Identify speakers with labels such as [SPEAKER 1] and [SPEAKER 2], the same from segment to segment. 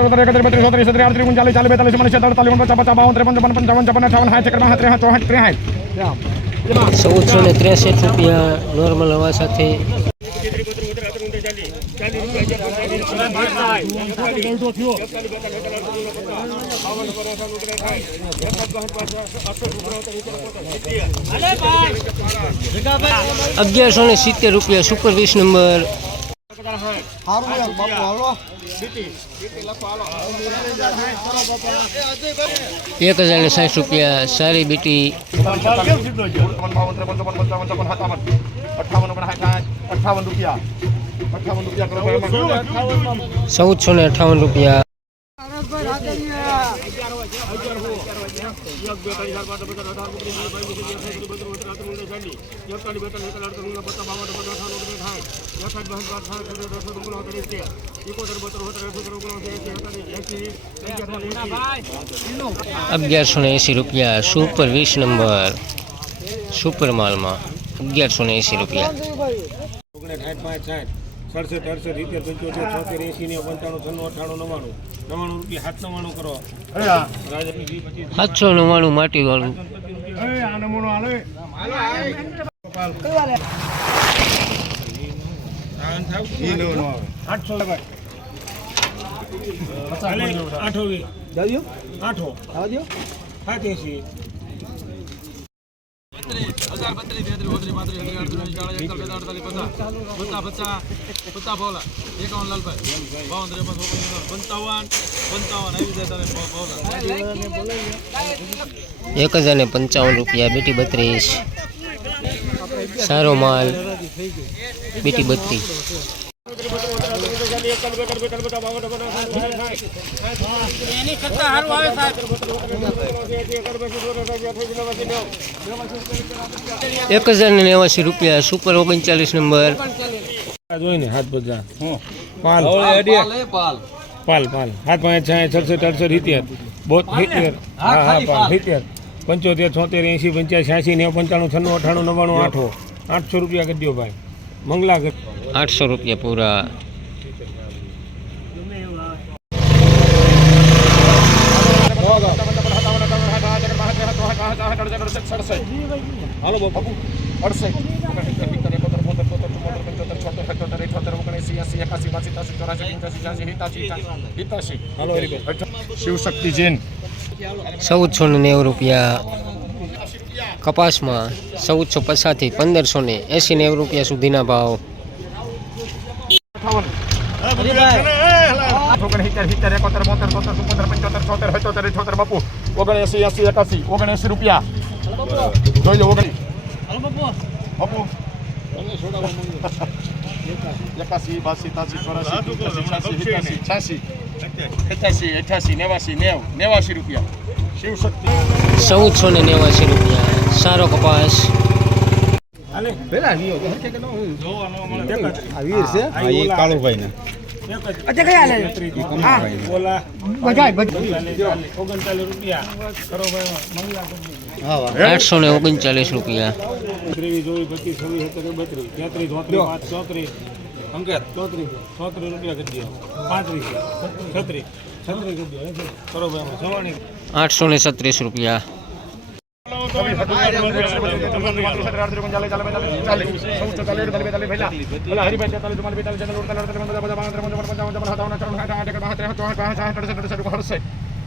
[SPEAKER 1] સત્તર એકત્રીસ બત્રીસ ચોત્રીસ છત્રીસ આડત્રીસ ઓગણચાલીસ ચાલીસ બેતાલીસ ચુમ્માલીસ છેતાલીસ પચાસ પચાસ બાવન ત્રેપન ચોપન પંચાવન છપ્પન અઠાવન સાઠ એકડ બાસઠ ત્રેસઠ ચોસઠ ત્રેસઠ
[SPEAKER 2] ચૌદસો ને ત્રેસઠ રૂપિયા નોર્મલ હવા સાથે અગિયારસો ને સિત્તેર રૂપિયા સુપર વીસ નંબર એક હજાર ને સાઠ રૂપિયા સારી બીટી. ચૌદસો ને અઠાવન રૂપિયા. અગિયારસો ને એંસી રૂપિયા સુપર વીસ નંબર સુપર માલમાં અગિયારસો ને એંસી રૂપિયા.
[SPEAKER 3] સડસઠ અડસઠ સિત્તેર પંચોતેર છોતેર એસી ને પંચાણું છન્નું અઠાણું નવ્વાણું. નવ્વાણું રૂપિયા સાત નવ્વાણું કરો.
[SPEAKER 2] સાતસો નવ્વાણું માટી વાળું.
[SPEAKER 1] આ નમૂનો હાલે આઠસો
[SPEAKER 3] આઠો આઠો. આઠો સાત એંસી
[SPEAKER 2] એક હજાર ને પંચાવન રૂપિયા બેટી બત્રીસ. સારો માલ બેટી બત્રીસ. એક હજાર ને નેવાસી રૂપિયા સુપર ઓગણચાલીસ નંબર
[SPEAKER 3] જોઈને હાથ બધા પાલ. પાલ પાલ હાથ પાંચ છાય સડસઠ અડસઠ સિત્તેર. બોત સિત્તેર. હા હા પાલ. સિત્તેર. પંચોતેર છોતેર એંસી પંચ્યાસી છ્યાસી નેવું પંચાણું છન્નું અઠાણું નવ્વાણું આઠો. આઠસો રૂપિયા કરી દો ભાઈ. મંગલા કરી
[SPEAKER 2] આઠસો રૂપિયા પૂરા.
[SPEAKER 1] હાલો બાપુ. શિવશક્તિ જૈન.
[SPEAKER 2] ચૌદસો ને નેવું રૂપિયા કપાસમાં ચૌદસો પચાસથી પંદરસો ને એસી નેવું રૂપિયા સુધીના ભાવ.
[SPEAKER 1] ઓગણએસી એસી એકાસી ઓગણએસી રૂપિયા. જોઈ લો ઓગણી એકાસી બાસી તાસી ચોરાસી પંચ્યાસી છ્યાસી છ્યાસી એક્યાસી અઠ્યાસી નેવાસી નેવ નેવાસી રૂપિયા શિવશક્તિ
[SPEAKER 2] ચૌદસો ને નેવાસી રૂપિયા સારો કપાસ
[SPEAKER 3] ઓગણચાલીસ રૂપિયા કરો ભાઈ મંગલા કરી
[SPEAKER 2] આઠસો ને ઓગણચાલીસ રૂપિયા
[SPEAKER 3] ત્રેવીસ ચોવીસ પચીસ છવ્વીસ સત્તર બત્રીસ તેત્રીસ ચોત્રીસ પાંચ ચોત્રીસ અંકેત ચોત્રીસ ચોત્રીસ રૂપિયા કરી દો પાંત્રીસ છત્રીસ છત્રીસ કરી દો. કરો ભાઈ સવાણી
[SPEAKER 2] આઠસો ને છત્રીસ રૂપિયા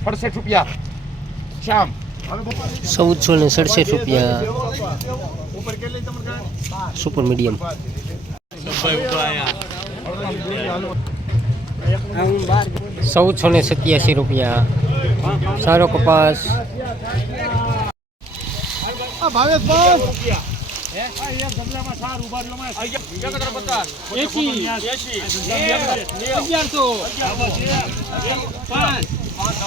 [SPEAKER 1] અડસઠ રૂપિયા શ્યામ
[SPEAKER 2] ચૌદસો ને સડસઠ રૂપિયા. સુપર મીડિયમ ચૌદસો ને સત્યાસી રૂપિયા. સારો કપાસ.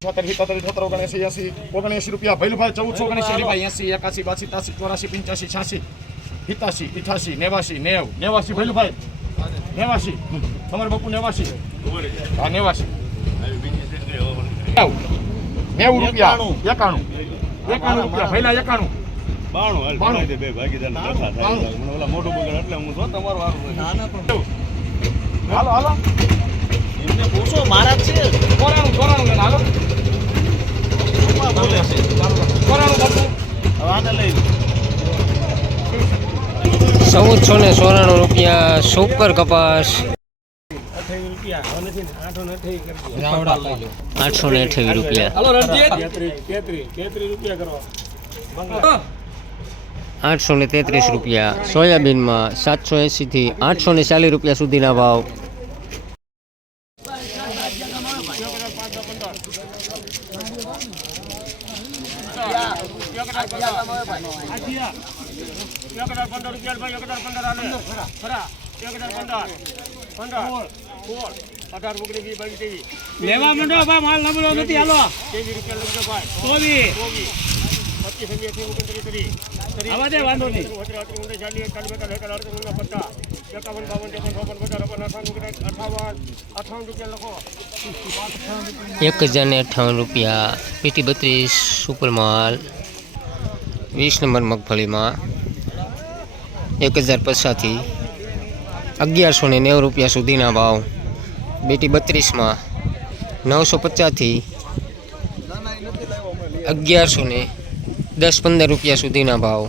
[SPEAKER 1] છોતેર સિત્તોતેર છોતેર ઓગણએંસી એંસી ઓગણએંસી રૂપિયા ભૈલુભાઈ ચૌદસો ઓગણએંસી હરીભાઈ એંસી એકાસી બાસી તાસી ચોરાસી પંચ્યાસી છ્યાસી સિત્તાસી ઇઠાસી નેવાસી નેવ નેવાસી ભૈલભાઈ નેવાસી તમારે બાપુ નેવાસી હા નેવાસી નેવું. રૂપિયા એકાણું. એકાણું રૂપિયા ભૈલા એકાણું.
[SPEAKER 4] બાણું હાલ
[SPEAKER 1] બાણું.
[SPEAKER 4] બે ભાગીદાર મોટું બગડ એટલે હું જો તમારું વારું
[SPEAKER 1] હાલો હાલો.
[SPEAKER 4] એમને પૂછો મારા છે.
[SPEAKER 1] ચોરાણું ચોરાણું હાલો
[SPEAKER 4] શું બોલે છે
[SPEAKER 1] ચોરાણું બાપુ
[SPEAKER 4] હવે આને લઈ
[SPEAKER 2] ચૌદસો ને ચોરાણું રૂપિયા સુપર કપાસ. આઠસો ને અઠાવી રૂપિયા. આઠસો ને તેત્રીસ રૂપિયા. સોયાબીનમાં સાતસો એંસીથી આઠસો ને ચાલીસ રૂપિયા સુધીના ભાવ.
[SPEAKER 5] પંદર રૂપિયા ભાઈ એક હજાર પંદર આલે ખરા એક હજાર પંદર પંદર લેવા માંડો ભાઈ, માલ નબળો નથી, હાલો. ત્રેવીસ રૂપિયા લખજો ભાઈ ચોવી
[SPEAKER 2] એક હજાર ને અઠાવન રૂપિયા, પેટી બત્રીસ, સુપર માલ. વીસ નંબર મગફળીમાં એક હજાર પચાસથી અગિયારસો ને નેવું રૂપિયા સુધીના ભાવ. બેટી બત્રીસમાં નવસો પચાસથી અગિયારસો ને દસ પંદર રૂપિયા સુધીના ભાવ.